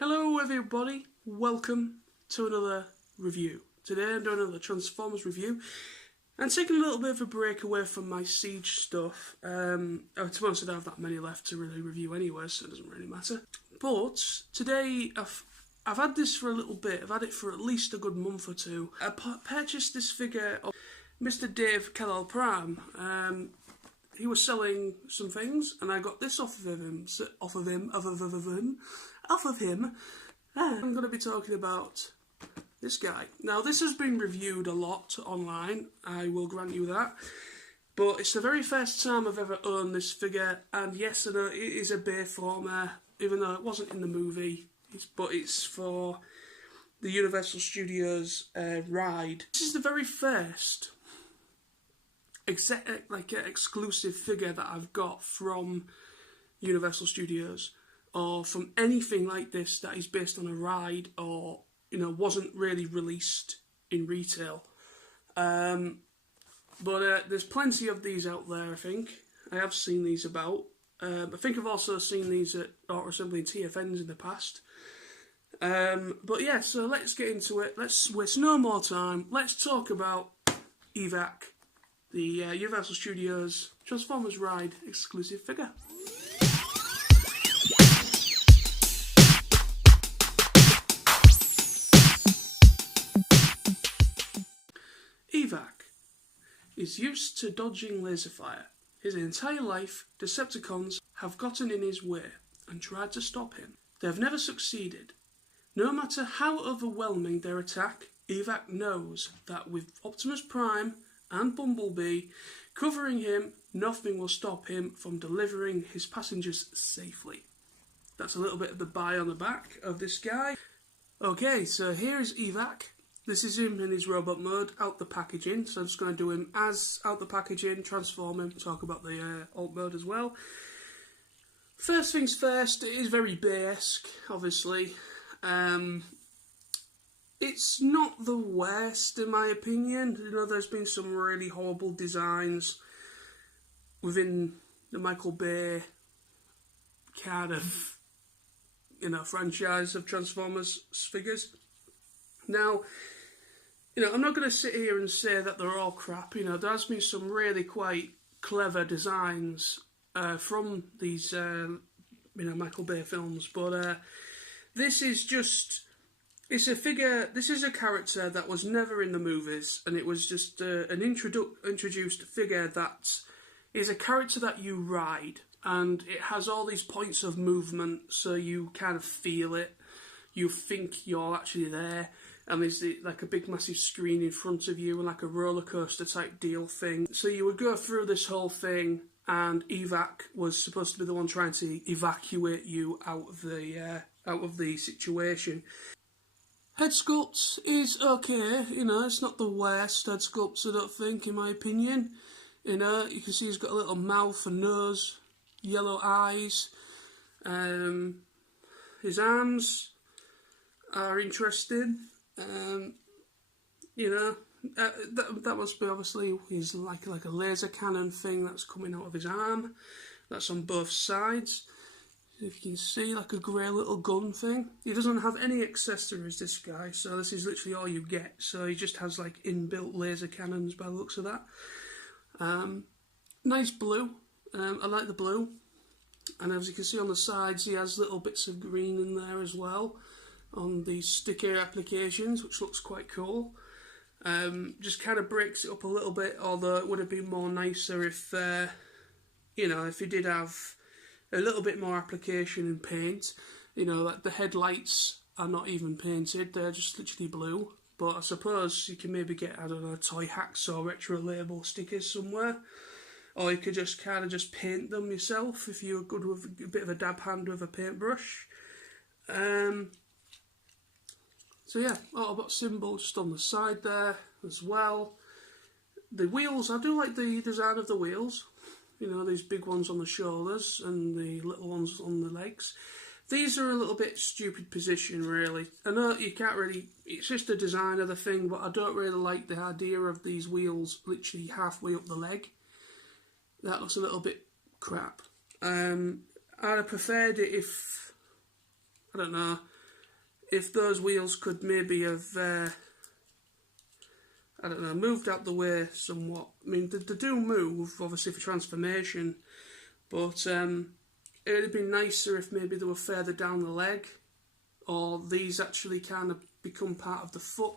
Hello everybody, welcome to another review. Today I'm doing another Transformers review and taking a little bit of a break away from my Siege stuff. To be honest, I don't have that many left to really review anyway, so it doesn't really matter. But today I've had this for a little bit. I've had it for at least a good month or two. I purchased this figure of Mr. Dave Kellel Prime. He was selling some things, and I got this off of him. I'm going to be talking about this guy. Now, this has been reviewed a lot online, I will grant you that. But it's the very first time I've ever owned this figure, and yes, I know it is a Bayformer, even though it wasn't in the movie. But it's for the Universal Studios ride. This is the very first exclusive figure that I've got from Universal Studios, or from anything like this that is based on a ride, or wasn't really released in retail. But there's plenty of these out there. I think I have seen these about. I think I've also seen these at Auto Assembly and TFNs in the past. But yeah, so let's get into it. Let's waste no more time. Let's talk about Evac, the Universal Studios Transformers Ride exclusive figure. Evac is used to dodging laser fire. His entire life, Decepticons have gotten in his way and tried to stop him. They have never succeeded. No matter how overwhelming their attack, Evac knows that with Optimus Prime and Bumblebee covering him, nothing will stop him from delivering his passengers safely. That's a little bit of the buy on the back of this guy. Okay, so here is Evac. This is him in his robot mode, out the packaging. So I'm just going to do him as out the packaging, transform him, talk about the alt mode as well. First things first, it is very Bay-esque, obviously. It's not the worst, in my opinion. There's been some really horrible designs within the Michael Bay kind of, franchise of Transformers figures. Now, I'm not going to sit here and say that they're all crap. There's been some really quite clever designs from these, Michael Bay films. But this is just... It's a figure. This is a character that was never in the movies, and it was just an introduced figure that is a character that you ride, and it has all these points of movement, so you kind of feel it. You think you're actually there, and there's like a big massive screen in front of you, and like a roller coaster type deal thing. So you would go through this whole thing, and Evac was supposed to be the one trying to evacuate you out of the situation. Head sculpt is okay, it's not the worst head sculpts, I don't think, in my opinion. You can see he's got a little mouth and nose, yellow eyes. His arms are interesting. That must be obviously he's like a laser cannon thing that's coming out of his arm. That's on both sides. If you can see, like a grey little gun thing. He doesn't have any accessories, this guy, so this is literally all you get. So he just has like inbuilt laser cannons by the looks of that. Nice blue. I like the blue. And as you can see on the sides, he has little bits of green in there as well on the sticker applications, which looks quite cool. Just kind of breaks it up a little bit, although it would have been more nicer if, if he did have a little bit more application and paint. Like the headlights are not even painted, they're just literally blue. But I suppose you can maybe get, Toy Hacks or Retro Label stickers somewhere. Or you could just kind of just paint them yourself if you're good with a bit of a dab hand with a paintbrush. So yeah, Autobot symbol just on the side there as well. The wheels, I do like the design of the wheels. These big ones on the shoulders and the little ones on the legs. These are a little bit stupid position, really. I know you can't really... It's just a design of the thing, but I don't really like the idea of these wheels literally halfway up the leg. That looks a little bit crap. I'd have preferred it if, I don't know, if those wheels could maybe have, I don't know, moved out the way somewhat. I mean, they do move, obviously, for transformation, but it would have been nicer if maybe they were further down the leg, or these actually kind of become part of the foot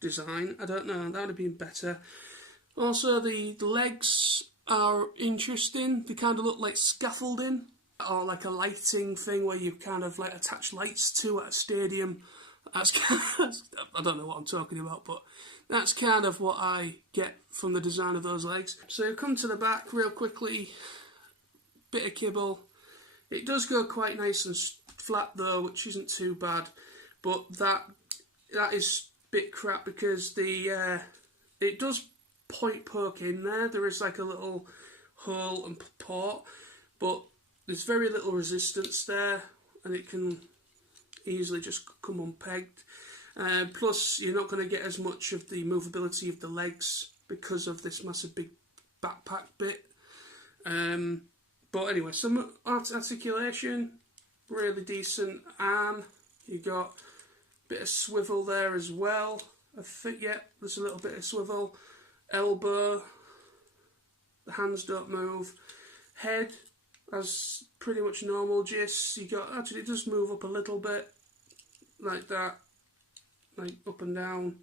design. I don't know, that would have been better. Also, the legs are interesting. They kind of look like scaffolding, or like a lighting thing where you kind of like attach lights to at a stadium. That's kind of, I don't know what I'm talking about, but that's kind of what I get from the design of those legs. So you come to the back real quickly, bit of kibble. It does go quite nice and flat though, which isn't too bad, but that is a bit crap because it does poke in there. There is like a little hole and port, but there's very little resistance there, and it can easily just come unpegged. Plus, you're not going to get as much of the movability of the legs because of this massive big backpack bit. But anyway, some articulation, really decent. Arm, you got a bit of swivel there as well. I think, yeah, there's a little bit of swivel. Elbow, the hands don't move. Head, as pretty much normal gist. You got, actually it does move up a little bit, like that, like up and down,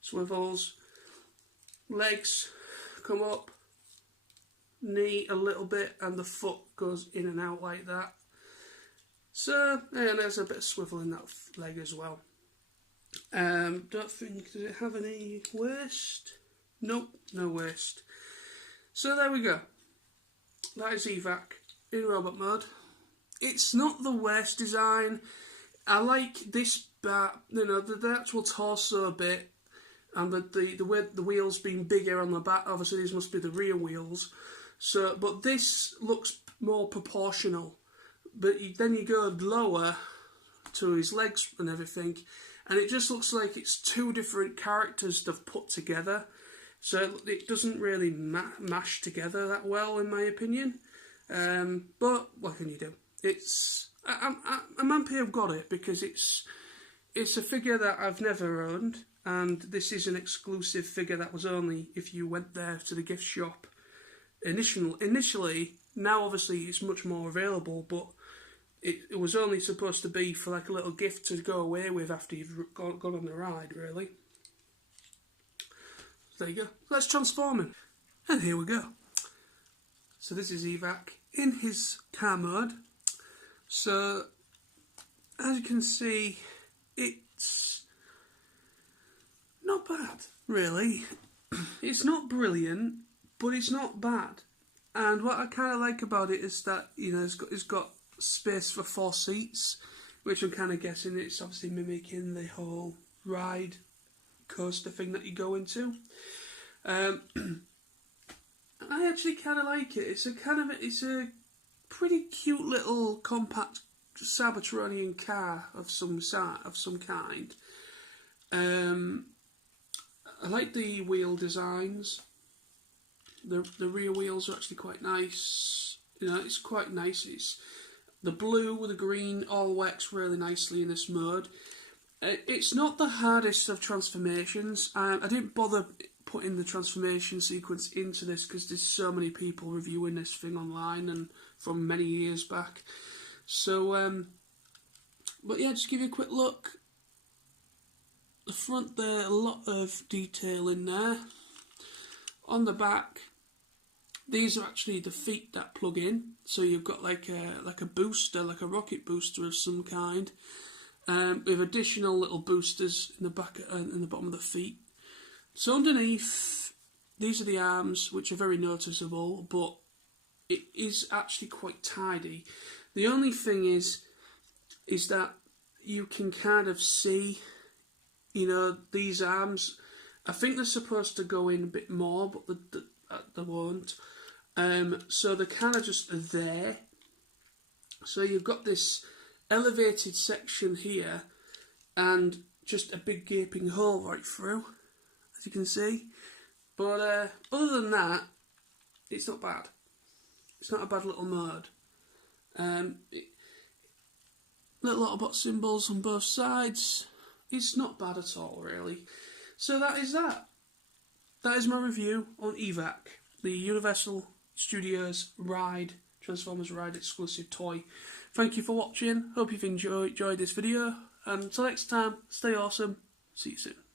swivels. Legs come up, knee a little bit, and the foot goes in and out like that. So, and there's a bit of swivel in that leg as well. Don't think, does it have any waist? Nope, no waist. So there we go. That is Evac in robot mode. It's not the worst design. I like this part, you know, the actual torso bit, and the way the wheels being bigger on the back. Obviously, these must be the rear wheels. So, but this looks more proportional. But then you go lower to his legs and everything, and it just looks like it's two different characters they've put together. So it doesn't really mash together that well, in my opinion. But what can you do? I'm happy I've got it because it's a figure that I've never owned, and this is an exclusive figure that was only if you went there to the gift shop initially. Now obviously it's much more available, but it was only supposed to be for like a little gift to go away with after you've gone on the ride, really. There you go. Let's transform him. And here we go. So this is Evac in his car mode. So, as you can see, it's not bad, really. It's not brilliant, but it's not bad. And what I kind of like about it is that, you know, it's got space for 4 seats, which I'm kind of guessing it's obviously mimicking the whole ride coaster thing that you go into. I actually kind of like it. It's a pretty cute little compact Cybertronian car of some kind. I like the wheel designs. The rear wheels are actually quite nice. You know, it's quite nice. It's the blue with the green all works really nicely in this mode. It's not the hardest of transformations. I didn't bother putting the transformation sequence into this because there's so many people reviewing this thing online and from many years back. So, but yeah, just give you a quick look. The front there, a lot of detail in there. On the back, these are actually the feet that plug in. So you've got like a booster, like a rocket booster of some kind. With additional little boosters in the back and the bottom of the feet. So underneath, these are the arms, which are very noticeable, but it is actually quite tidy. The only thing is that you can kind of see, you know, these arms. I think they're supposed to go in a bit more, but they won't. So they're kind of just there. So you've got this elevated section here and just a big gaping hole right through, as you can see. But other than that, it's not bad. It's not a bad little mode. little Autobot symbols on both sides. It's not bad at all, really. So that is that. That is my review on Evac, the Universal Studios Transformers Ride exclusive toy. Thank you for watching. Hope you've enjoyed this video. And until next time, stay awesome. See you soon.